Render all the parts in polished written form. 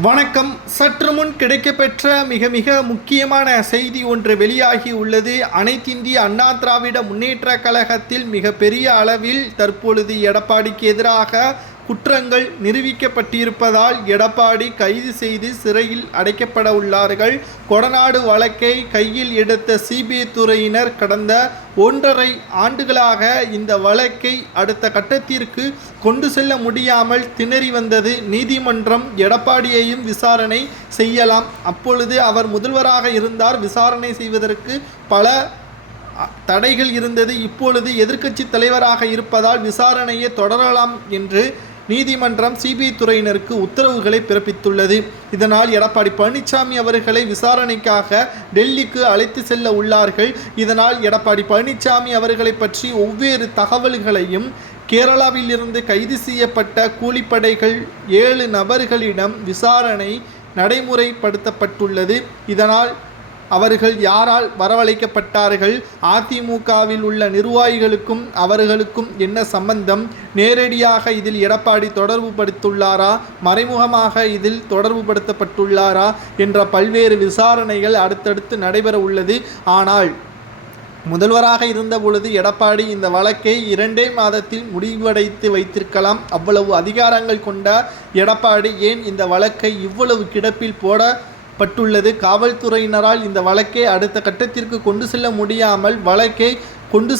வணக்கம். சற்று முன் கிடைக்கப்பெற்ற மிக முக்கியமான செய்தி ஒன்று வெளியாகி உள்ளது. அனைத்திந்திய அண்ணா திராவிட முன்னேற்ற கழகத்தில் மிகப்பெரிய அளவில் தற்பொழுது எடப்பாடிக்கு எதிராக குற்றங்கள் நிரூபிக்கப்பட்டிருப்பதால் எடப்பாடி கைது செய்து சிறையில் அடைக்கப்பட உள்ளார்கள். கொடநாடு வழக்கை கையில் எடுத்த சிபிஐ துறையினர் கடந்த 1.5 ஆண்டுகளாக இந்த வழக்கை அடுத்த கட்டத்திற்கு கொண்டு செல்ல முடியாமல் திணறி வந்தது. நீதிமன்றம் எடப்பாடியையும் விசாரணை செய்யலாம், அப்பொழுது அவர் முதல்வராக இருந்தார், விசாரணை செய்வதற்கு பல தடைகள் இருந்தது. இப்பொழுது எதிர்க்கட்சி தலைவராக இருப்பதால் விசாரணையை தொடரலாம் என்று நீதிமன்றம் சிபிஐ துறையினருக்கு உத்தரவுகளை பிறப்பித்துள்ளது. இதனால் எடப்பாடி பழனிசாமி அவர்களை விசாரணைக்காக டெல்லிக்கு அழைத்து செல்ல உள்ளார்கள். இதனால் எடப்பாடி பழனிசாமி அவர்களை பற்றி ஒவ்வொரு தகவல்களையும் கேரளாவில் இருந்து கைது செய்யப்பட்ட கூலிப்படைகள் 7 நபர்களிடம் விசாரணை நடைமுறைப்படுத்தப்பட்டுள்ளது. இதனால் அவர்கள் யாரால் வரவழைக்கப்பட்டார்கள், அதிமுகவில் உள்ள நிர்வாகிகளுக்கும் அவர்களுக்கும் என்ன சம்பந்தம், நேரடியாக இதில் எடப்பாடி தொடர்பு படுத்துள்ளாரா, மறைமுகமாக இதில் தொடர்பு படுத்தப்பட்டுள்ளாரா என்ற பல்வேறு விசாரணைகள் அடுத்தடுத்து நடைபெற உள்ளது. ஆனால் முதல்வராக இருந்த பொழுது எடப்பாடி இந்த வழக்கை 2 மாதத்தில் முடிவடைத்து வைத்திருக்கலாம். அவ்வளவு அதிகாரங்கள் கொண்ட எடப்பாடி ஏன் இந்த வழக்கை இவ்வளவு கிடப்பில் போடப்பட்டுள்ளது? காவல்துறையினரால் இந்த வழக்கை அடுத்த கட்டத்திற்கு கொண்டு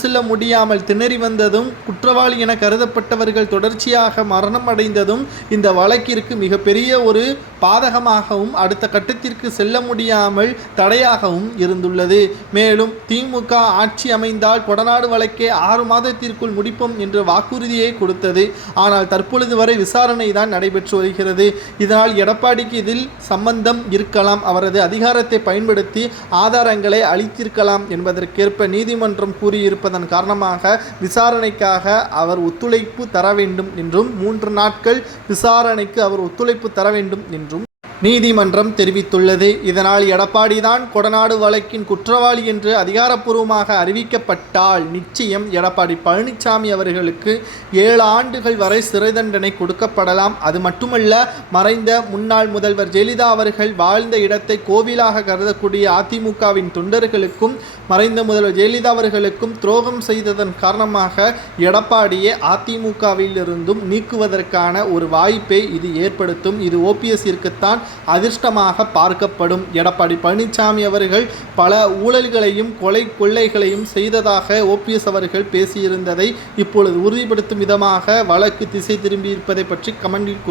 செல்ல முடியாமல் திணறி வந்ததும், குற்றவாளி என கருதப்பட்டவர்கள் தொடர்ச்சியாக மரணம் அடைந்ததும் இந்த வழக்கிற்கு மிகப்பெரிய ஒரு பாதகமாகவும் அடுத்த கட்டத்திற்கு செல்ல முடியாமல் தடையாகவும் இருந்துள்ளது. மேலும் திமுக ஆட்சி அமைந்தால் கொடநாடு வழக்கை 6 மாதத்திற்குள் முடிப்போம் என்று வாக்குறுதியை கொடுத்தது. ஆனால் தற்பொழுது வரை விசாரணை தான் நடைபெற்று வருகிறது. இதனால் எடப்பாடிக்கு இதில் சம்பந்தம் இருக்கலாம், அவரது அதிகாரத்தை பயன்படுத்தி ஆதாரங்களை அளித்திருக்கலாம் என்பதற்கேற்ப நீதிமன்றம் இருப்பதன் காரணமாக விசாரணைக்காக அவர் ஒத்துழைப்பு தர வேண்டும் என்றும் 3 நாட்கள் விசாரணைக்கு அவர் ஒத்துழைப்பு தர வேண்டும் என்றும் நீதிமன்றம் தெரிவித்துள்ளது. இதனால் எடப்பாடி தான் கொடநாடு வழக்கின் குற்றவாளி என்று அதிகாரப்பூர்வமாக அறிவிக்கப்பட்டால் நிச்சயம் எடப்பாடி பழனிசாமி அவர்களுக்கு 7 ஆண்டுகள் வரை சிறை தண்டனை கொடுக்கப்படலாம். அது மட்டுமல்ல, மறைந்த முன்னாள் முதல்வர் ஜெயலலிதா அவர்கள் வாழ்ந்த இடத்தை கோவிலாக கருதக்கூடிய அதிமுகவின் தொண்டர்களுக்கும் மறைந்த முதல்வர் ஜெயலலிதா அவர்களுக்கும் துரோகம் செய்ததன் காரணமாக எடப்பாடியை அதிமுகவில் இருந்தும் நீக்குவதற்கான ஒரு வாய்ப்பை இது ஏற்படுத்தும். இது ஓபிஎஸ்ஸிற்குத்தான் அதிர்ஷ்டமாக பார்க்கப்படும். எடப்பாடி பழனிசாமி அவர்கள் பல ஊழல்களையும் கொள்ளைகளையும் செய்ததாக ஓபிஎஸ் அவர்கள் பேசியிருந்ததை இப்பொழுது உறுதிப்படுத்தும் விதமாக வழக்கு திசை திரும்பி இருப்பதை பற்றி கமெண்டில்